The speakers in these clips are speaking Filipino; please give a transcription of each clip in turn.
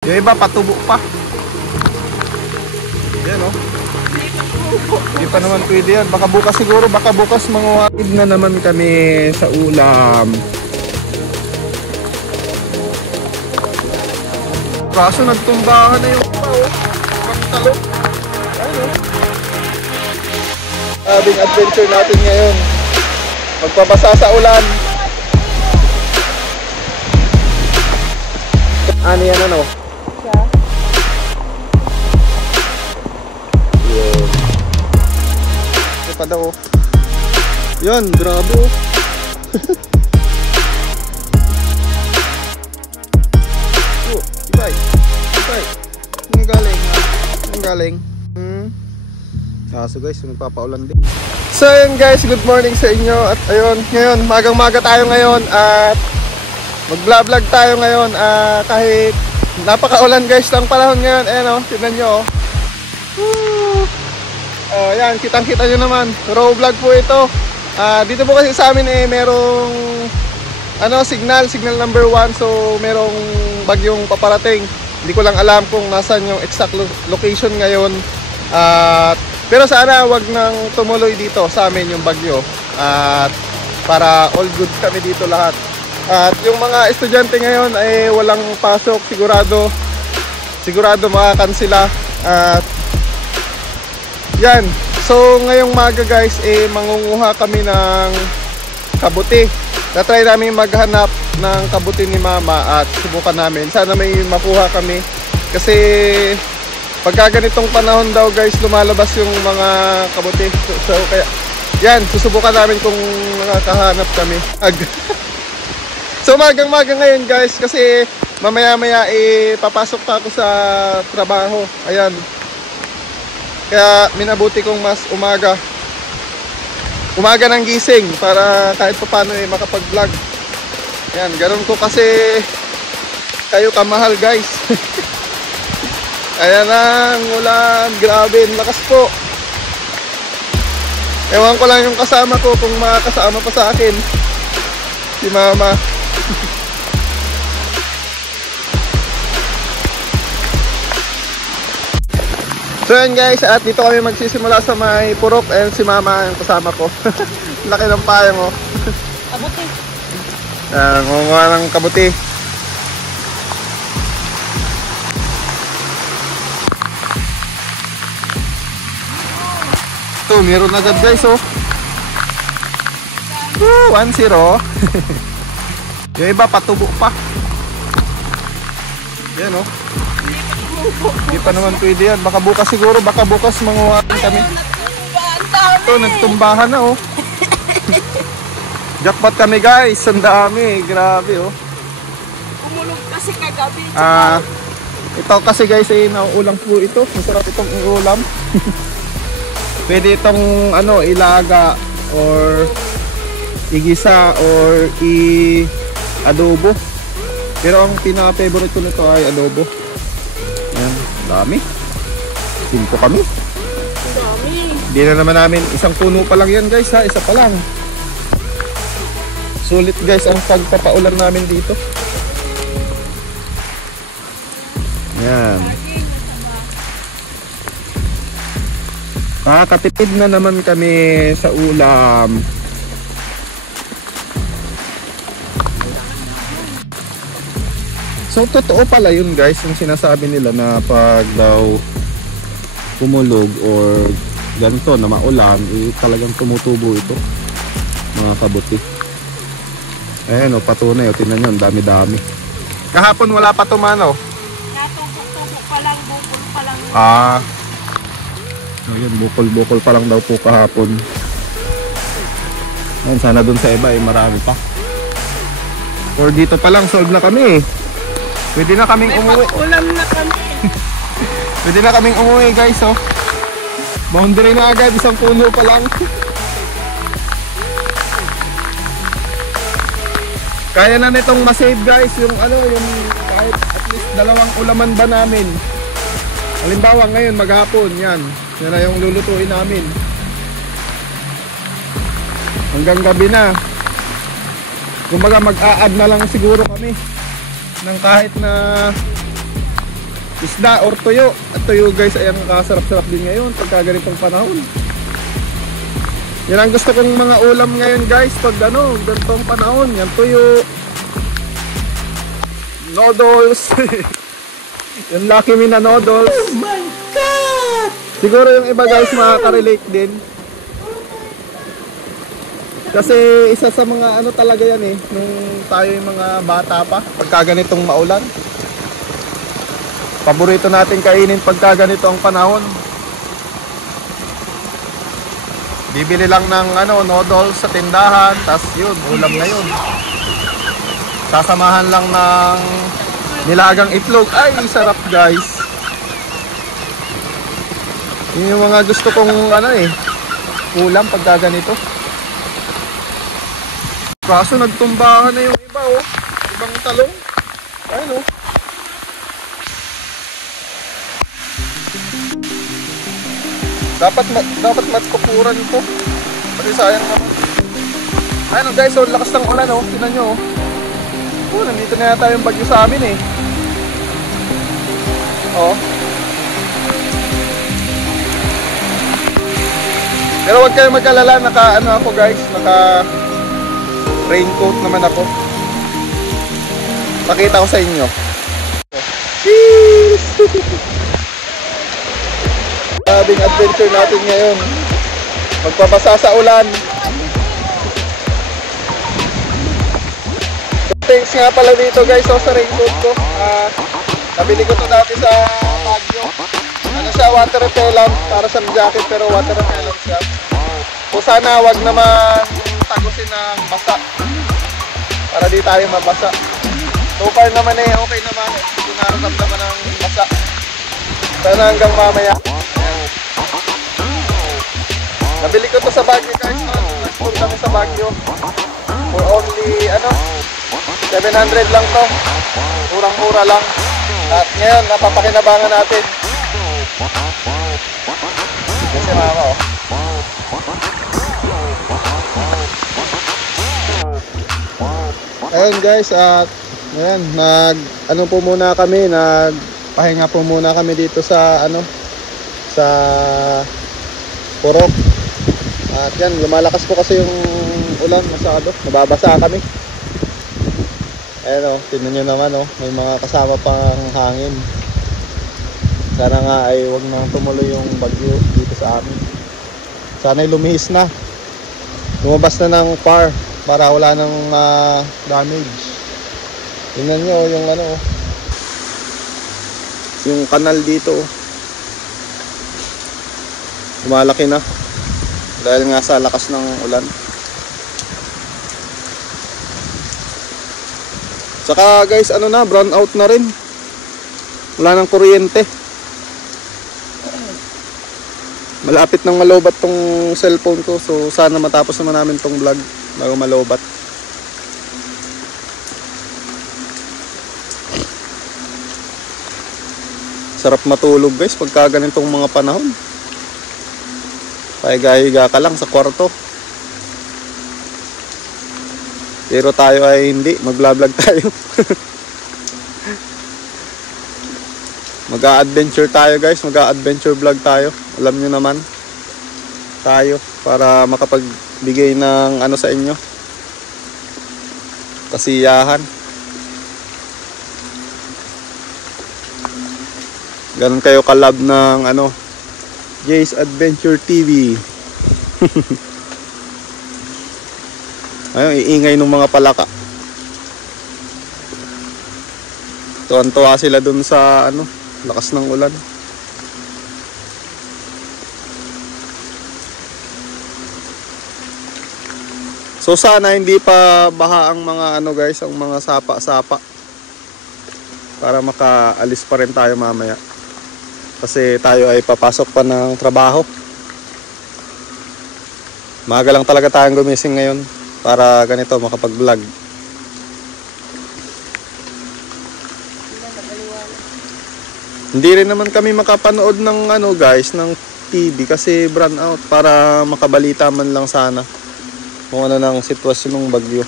Yung iba patubo pa. Yan oh. Hindi pa naman pwede yan. Baka bukas siguro, baka bukas manguhatid na naman kami sa ulam. Kaso nagtumbahan na yung iba oh. Pagtalo. Ayun oh. Abing adventure natin ngayon. Magpabasa sa ulan. Ano yan ano? Yun. Ito pa daw. Yan, grabe oh. Oh, ibay. Ibay. Ang galing ha. Ang galing. Kaso guys, nagpapaulan din. So yun guys, good morning sa inyo. At ayun, ngayon, magang-maga tayo ngayon. At mag-vlog tayo ngayon. Kahit napakaulan guys ng panahon ngayon. Ayan o, tignan nyo o. Yan, kitang-kita nyo naman. Raw vlog po ito. Dito po kasi sa amin merong signal number 1. So merong bagyong paparating. Hindi ko lang alam kung nasan yung exact location ngayon. Pero sana wag nang tumuloy dito sa amin yung bagyo. Para all good kami dito lahat. At yung mga estudyante ngayon ay walang pasok, sigurado makakansela. At yan. So ngayong maga guys mangunguha kami ng kabuti. Na-try namin maghanap ng kabuti ni mama at subukan namin. Sana may makuha kami. Kasi pagka ganitong panahon daw guys lumalabas yung mga kabuti. So kaya yan, susubukan namin kung makakahanap kami. So magang-maga ngayon guys kasi mamaya-maya papasok pa ako sa trabaho. Ayan. Kaya minabuti kong mas umaga ng gising para kahit paano makapag-vlog. Ayan, ganun ko kasi kayo kamahal guys. Ayan ang ulan, grabe, lakas po. Ewan ko lang yung kasama ko kung makakasama pa sa akin. Si mama. So yan guys, at dito kami magsisimula sa may purok. And si mama yung kasama ko. Laki ng payong oh. Kabuti. Nguha ng kabuti. Ito, meron agad guys oh. 1-0. Yung iba patubo pa. Yan oh. Hindi pa naman pwede yan. Baka bukas siguro, baka bukas manguhatin kami. Ito, nagtumbahan na oh. Jackpot kami guys. Ang dami. Grabe oh. Umulog kasi kagabi. Ito kasi guys nauulam po ito. Masarap itong ulam. Pwede itong ilaga or igisa or i-adobo. Pero ang pinaka-favorite ko nito ay adobo. Ayan, dami. 5 kami. Dami. Hindi na naman namin, isang puno pa lang yan guys ha, isa pa lang. Sulit guys ang pagpapaulan namin dito. Ayan. Nakakatipid na naman kami sa ulam. So totoo pala yun guys, yung sinasabi nila na pag daw kumulog or ganito na maulan, talagang tumutubo ito mga kabuti. Ayan o, patunay o, tingnan nyo, dami-dami. Kahapon wala pa tumano. Natubo-tubo pa lang, bukol pa lang. So yun, bukol-bukol pa lang daw po kahapon. Ayan, sana dun sa iba marami pa. Or dito pa lang, solve na kami. Pwede na kaming umuwi. Ulam na kami. Pwede na kaming umuwi guys oh. Boundary na agad, isang puno pa lang. Kaya na nitong masave guys yung yung kahit at least 2 ulaman ba namin. Halimbawa ngayon maghapon yan na yung lulutuin namin. Hanggang gabi na. Kumbaga mag-a-add na lang siguro kami ng kahit na isda or tuyo. At tuyo guys ay ang kasarap-sarap din ngayon pagka ganitong panahon. Yan ang gusto kong mga ulam ngayon guys pag ano, ganitong panahon. Yan tuyo, noodles. Yung Lucky Me na noodles. Oh my God! Siguro yung iba guys makaka-relate din. Kasi isa sa mga ano talaga yan eh, nung tayo yung mga bata pa, pagka ganitong maulan. Paborito natin kainin pagka ganito ang panahon. Bibili lang ng ano, noodles sa tindahan, tas yun, ulam na yun. Sasamahan lang ng nilagang itlog. Ay, sarap guys. Yun yung mga gusto kong ano eh, ulam pagka ganito. Kaso nagtumbahan na yung iba oh. Ibang talong. Ayun oh. Dapat matkupuran ko. Kasi sayang naman. Ayun guys, oh, lakas ng ulan oh. Tingnan nyo oh. Oh, nandito na yata yung bagyo sa amin eh. Oh. Pero huwag kayong mag-alala, naka ano ako guys, naka raincoat naman ako. Pakita ko sa inyo. Sabing adventure natin ngayon. Magpapasa sa ulan. Thanks nga pala dito guys sa raincoat ko. Nabili ko to dati sa Baguio. Ano siya, water repellent. Para sa jacket pero water repellent siya. So sana wag naman tagusin ng basa para di tayo mabasa. So far naman eh, okay naman. Hindi nararamdaman ng basa. Sana hanggang mamaya. Nabili ko to sa Baguio guys. Nag-school kami sa Baguio. For only, 700 lang to. Murang-mura lang. At ngayon, napapakinabangan natin. Kasi mama oh. Ayun guys, at ayan, ano po muna kami, nagpahinga po muna kami dito sa sa Purok. At yan, lumalakas po kasi yung ulan masyado, nababasa kami. Ayun oh, tingnan nyo naman oh, may mga kasama pang hangin. Sana nga ay wag nang tumuloy yung bagyo dito sa amin. Sana ay lumihis na. Lumabas na ng par para wala nang damage. Tingnan nyo yung yung kanal dito. Lumalaki na dahil nga sa lakas ng ulan. Saka guys, brown out na rin. Wala nang kuryente. Malapit nang malobat tong cellphone ko, so sana matapos naman namin tong vlog bago malobat. Sarap matulog guys pagka ganitong mga panahon. Pahiga-higa ka lang sa kwarto. Pero tayo ay hindi, mag-vlog tayo. Mag-a-adventure tayo guys, mag-a-adventure vlog tayo. Alam nyo naman, tayo para makapagbigay ng sa inyo. Kasiyahan. Ganun kayo kalab ng Jay's Adventure TV. Ayun, iingay ng mga palaka. Tuwan-tuwa sila dun sa lakas ng ulan. So sana hindi pa baha ang mga guys, ang mga sapa-sapa. Para makaalis pa rin tayo mamaya. Kasi tayo ay papasok pa ng trabaho. Maaga lang talaga tayong gumising ngayon para ganito makapag-vlog. Hindi rin naman kami makapanood ng guys, ng TV kasi brown out, para makabalita man lang sana kung ng sitwasyon ng bagyo.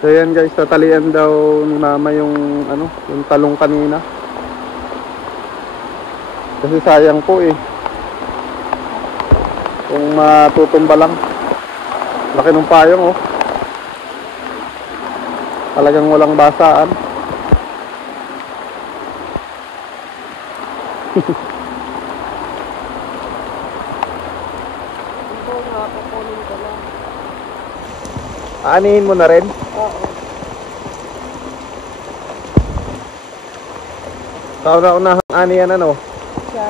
So yan guys, tatalian daw ni mama yung ano, yung talong kanina. Kasi sayang po eh. Kung matutumba lang. Laki ng payong oh. Talagang walang basaan. Ito nga, kukunin ko lang. Aanihin mo na rin? Oo. Kauna-unahang anihan ano? Siya?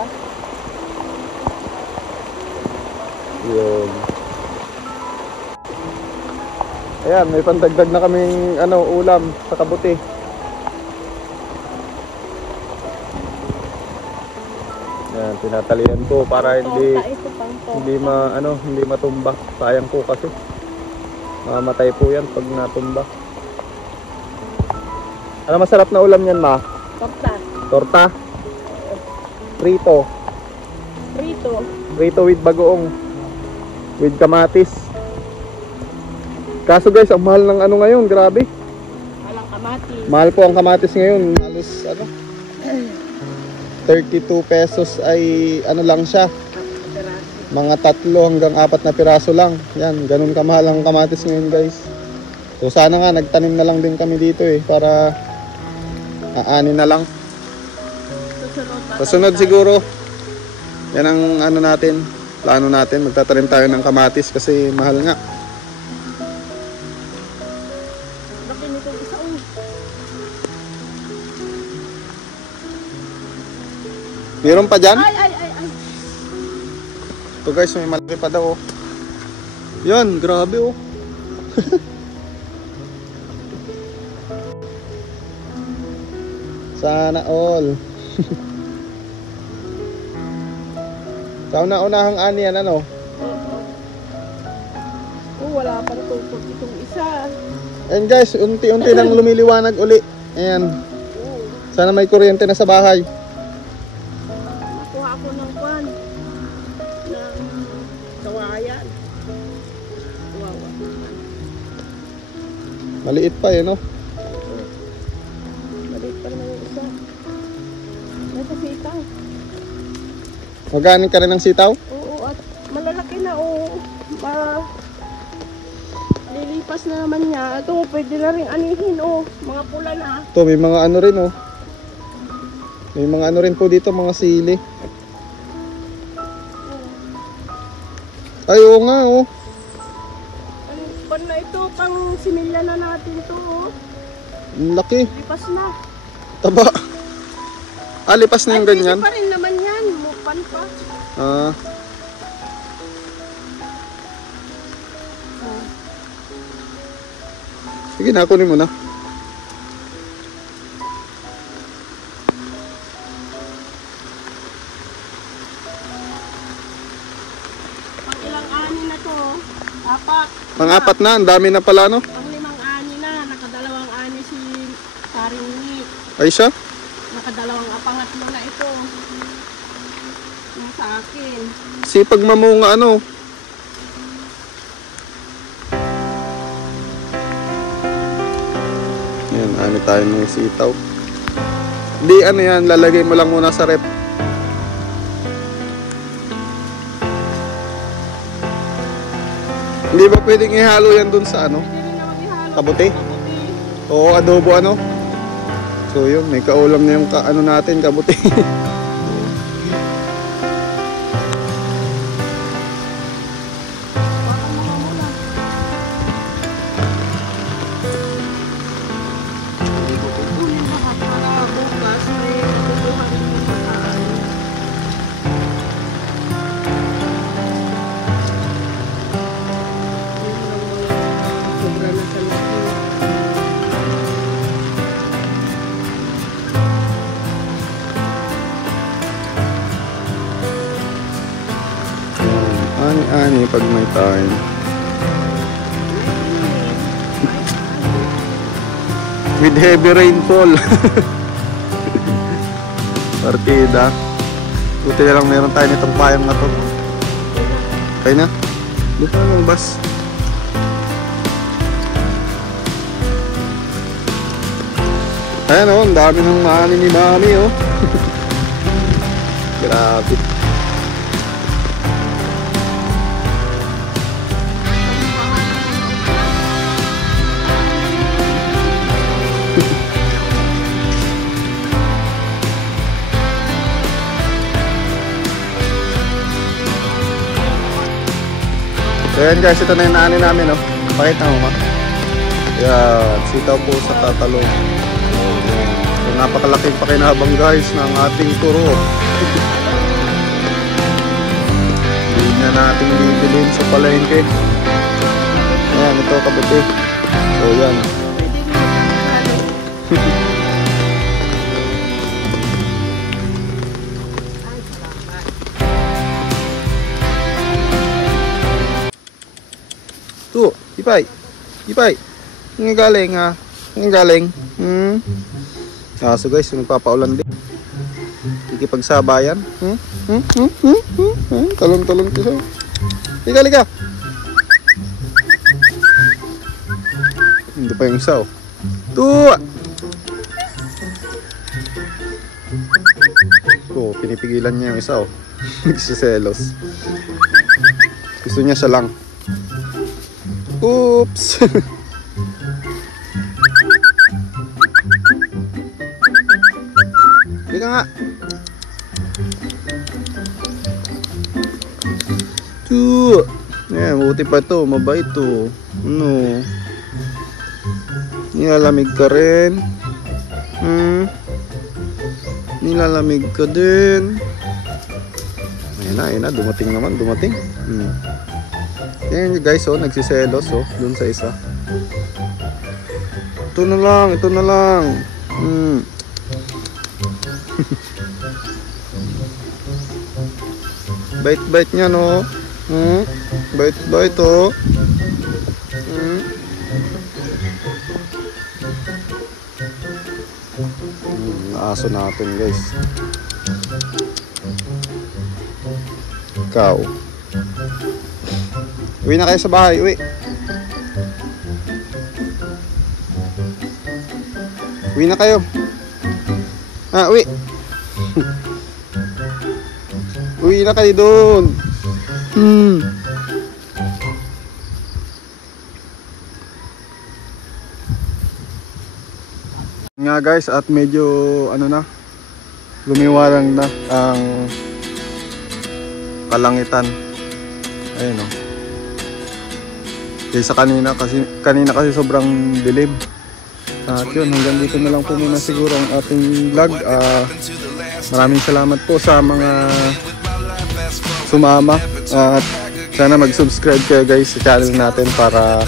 Yun. Ayan, may pandagdag na kaming ano, ulam sa kabuti. Ayan, tinatalian ko para hindi Torta ito, pang torta. hindi matumba. Sayang po kasi. Mamatay po yan pag natumba. Ano masarap na ulam yan, ma? Torta. Torta? Prito. Prito. Prito with bagoong. With kamatis. Kaso guys, ang mahal ng ano ngayon, grabe. Walang kamatis. Mahal po ang kamatis ngayon. Halos ano, 32 pesos ay ano lang siya. Mga 3 hanggang 4 na piraso lang. Yan, ganun kamahal ang kamatis ngayon guys. So sana nga nagtanim na lang din kami dito eh para aanin na lang. Susunod siguro. Yan ang ano natin, plano natin, magtatanim tayo ng kamatis kasi mahal nga. Laki nitong isa oh. Meron pa dyan? Ay. Ito guys, may malaki pa daw oh. Yan, grabe oh. Sana all. Sa una-unahang ani yan ano? Oh, wala pa natupot itong isa. Ayan guys, unti-unti lang lumiliwanag uli. Ayan. Oh, Sana may kuryente na sa bahay. nakuha ko ng kwan. Ng kawayan. Wow. Maliit pa eh no? Maliit pa naman yung isa. Nasa sitaw. Maganin ka rin ng sitaw? Oo, at malalaki na oh. Lilipas na naman niya. Ito, pwede na rin anihin oh. Mga pula na. Ito, may mga ano rin oh. May mga ano rin po dito, mga sili. Ay, oo nga oh. Ano pa na ito? Pang similya na natin to oh. Ang laki. Lipas na. Taba. Lipas na yung Ay, ganyan. pwede pa rin naman yan. Mupan pa. Ah. Oh. Sige na, kunin mo na. Pang ilang ani na to? Apat. Pang-apat na, ang dami na pala no? Pang 5 ani na. Nakadalawang ani si Karingi. Ay siya? Nakadalawang pangatlo na ito. Yung sa akin. Sipag mamunga ano. Yan, ano tayo ng sitaw. Di ano yan, lalagay mo lang muna sa rep. Hindi ba pwedeng ihalo yan dun sa ano? Hindi rin naman ihalo. Kabuti? Kabuti. Oo, adobo ano. So yun, may kaulam na yung ano natin, kabuti. Baka mga mula. Hindi ko kukunin lahat para bukas may kukuha rin yung pagkaan. Sobra na sa laki. Ani-ani pag may time. With heavy rainfall. Partida. Buti na lang meron tayo nitong payang na to. Okay na? Buka ng bus. Ayan oh, ang dami ng mani ni Mami oh. Grabe. So yan guys, ito na yung nani namin oh. Pakita mo ma. Yan, sitaw po sa tatalong. So napakalaking pakinabang guys ng ating turo. Hindi na natin bibilin sa palengke. Ayan, ito kapatid. So yan. Tuh, Ipay. Ipay. Ang galing ha. Ang galing. So guys, nagpapaulan din. Ikipagsabayan. Talon-talon ko siya. Liga, liga. Hindi pa yung isa oh. Tuh. Oh, pinipigilan niya yung isa oh. Nagsiselos. Gusto niya siya lang. Oops. Hindi ka nga. Tuh. Buti pa ito. Mabait to. Ano? Nilalamig ka rin. Nilalamig ka din. Ayun na. Dumating naman. Dumating. Yan guys oh, nagsiselos oh, dun sa isa. Ito na lang. Bait niya no. Bait oh. Aso natin guys. Ikaw. Uwi na kayo sa bahay, uwi. Uwi na kayo. Uwi. Uwi na kayo doon. Nga guys, at medyo lumiwarang na ang kalangitan. Ayun oh. Kaysa kanina kasi sobrang dilim. At yun, hanggang dito na lang po muna siguro ang ating vlog. Maraming salamat po sa mga sumama. At sana mag-subscribe kayo guys sa channel natin para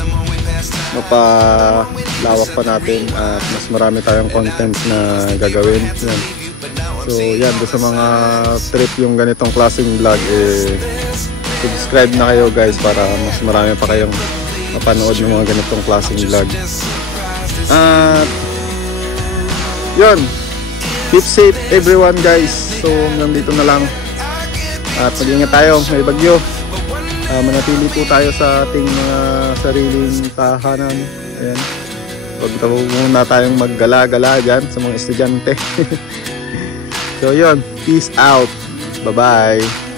mapalawak pa natin at mas marami tayong content na gagawin. Yan. So yan, sa mga trip yung ganitong klaseng vlog, subscribe na kayo guys para mas marami pa kayong mapanood ng mga ganitong klaseng vlog. At yun, keep safe everyone guys. So hanggang dito na lang. At mag-ingat tayo, may bagyo. Manatili po tayo sa ating mga sariling tahanan. Ayan. Huwag muna tayong maggala-gala dyan sa mga estudyante. So yun, peace out. Bye-bye.